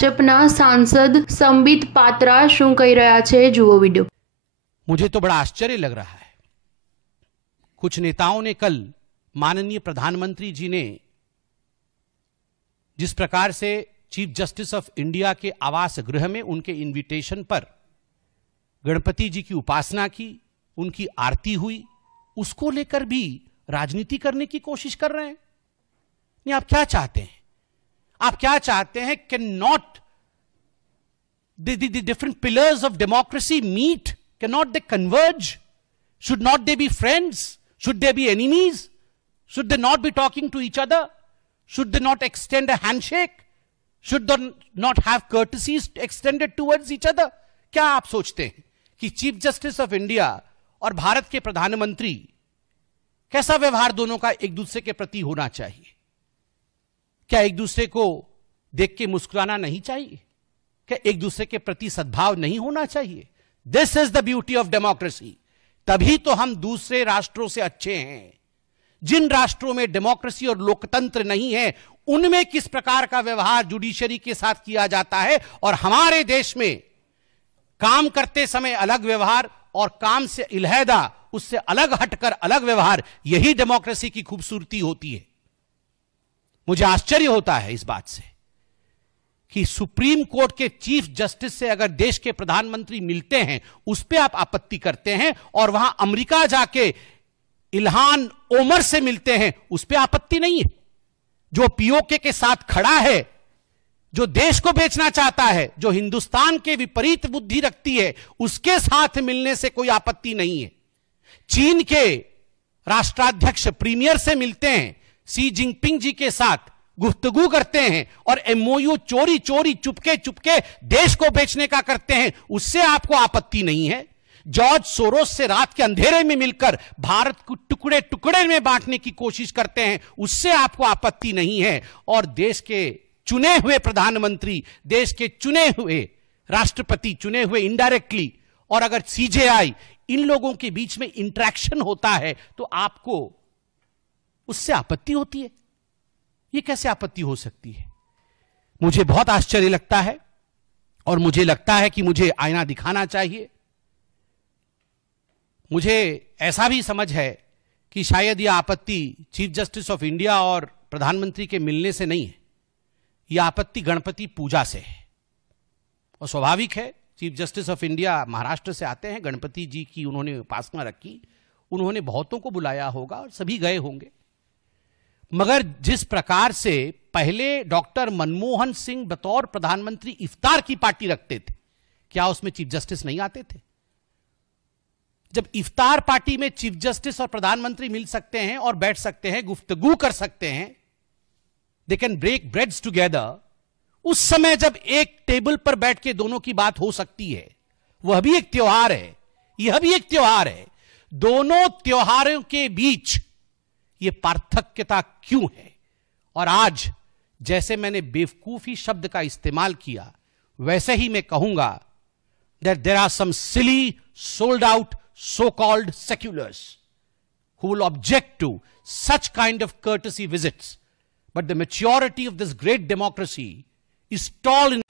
ભાજપના સાંસદ સંબિત પાત્રા શું કહી રહ્યા છે, જુઓ વીડિયો। मुझे तो बड़ा आश्चर्य लग रहा है। कुछ नेताओं ने कल माननीय प्रधानमंत्री जी ने जिस प्रकार से चीफ जस्टिस ऑफ इंडिया के आवास गृह में उनके इनविटेशन पर गणपति जी की उपासना की, उनकी आरती हुई, उसको लेकर भी राजनीति करने की कोशिश कर रहे हैं। नहीं, आप क्या चाहते हैं? आप क्या चाहते हैं? Can not the different pillars of democracy meet? Can not they converge? Should not they be friends? Should they be enemies? Should they not be talking to each other? Should they not extend a handshake? Should they not have courtesies extended towards each other? क्या आप सोचते हैं कि chief justice of India और भारत के प्रधानमंत्री कैसा व्यवहार दोनों का एक दूसरे के प्रति होना चाहिए? क्या एक दूसरे को देख के मुस्कुराना नहीं चाहिए? क्या एक दूसरे के प्रति सद्भाव नहीं होना चाहिए? This is the beauty of democracy. तभी तो हम दूसरे राष्ट्रों से अच्छे हैं। जिन राष्ट्रों में डेमोक्रेसी और लोकतंत्र नहीं है, उनमें किस प्रकार का व्यवहार जुडिशरी के साथ किया जाता है, और हमारे देश में काम करते समय अलग व्यवहार और काम से इल्हैदा उससे अलग हटकर अलग व्यवहार, यही डेमोक्रेसी की खूबसूरती होती है। मुझे आश्चर्य होता है इस बात से कि सुप्रीम कोर्ट के चीफ जस्टिस से अगर देश के प्रधानमंत्री मिलते हैं, उस पर आप आपत्ति करते हैं, और वहां अमेरिका जाके इल्हान ओमर से मिलते हैं, उस पर आपत्ति नहीं है। जो पीओके के साथ खड़ा है, जो देश को बेचना चाहता है, जो हिंदुस्तान के विपरीत बुद्धि रखती है, उसके साथ मिलने से कोई आपत्ति नहीं है। चीन के राष्ट्राध्यक्ष प्रीमियर से मिलते हैं, शी जिनपिंग जी के साथ गुफ्तगू करते हैं, और एमओयू चोरी चोरी चुपके चुपके देश को बेचने का करते हैं, उससे आपको आपत्ति नहीं है। जॉर्ज सोरोस से रात के अंधेरे में मिलकर भारत को टुकड़े टुकड़े में बांटने की कोशिश करते हैं, उससे आपको आपत्ति नहीं है। और देश के चुने हुए प्रधानमंत्री, देश के चुने हुए राष्ट्रपति, चुने हुए इनडायरेक्टली, और अगर सीजेआई, इन लोगों के बीच में इंटरेक्शन होता है तो आपको उससे आपत्ति होती है। ये कैसे आपत्ति हो सकती है? मुझे बहुत आश्चर्य लगता है, और मुझे लगता है कि मुझे आईना दिखाना चाहिए। मुझे ऐसा भी समझ है कि शायद यह आपत्ति चीफ जस्टिस ऑफ इंडिया और प्रधानमंत्री के मिलने से नहीं है, यह आपत्ति गणपति पूजा से है। और स्वाभाविक है, chief justice of India Maharashtra से आते हैं, गणपति जी की उन्होंने उपासना रखी, उन्होंने बहुतों को बुलाया होगा और सभी गए होंगे। मगर जिस प्रकार से पहले डॉक्टर मनमोहन सिंह बतौर प्रधानमंत्री इफ्तार की पार्टी रखते थे, क्या उसमें चीफ जस्टिस नहीं आते थे? जब इफ्तार पार्टी में चीफ जस्टिस और प्रधानमंत्री मिल सकते हैं और बैठ सकते हैं, गुफ्तगू कर सकते हैं, they can break breads together, उस समय जब एक टेबल पर बैठ के दोनों की बात हो सकती है, वह भी एक त्योहार है, यह भी एक त्योहार है। दोनों त्योहारों के बीच यह पार्थक्यता क्यों है? और आज जैसे मैंने बेवकूफी शब्द का इस्तेमाल किया, वैसे ही मैं कहूंगा that there are some silly, sold out, so-called seculars who will object to such kind of courtesy visits. But the maturity of this great democracy is tall in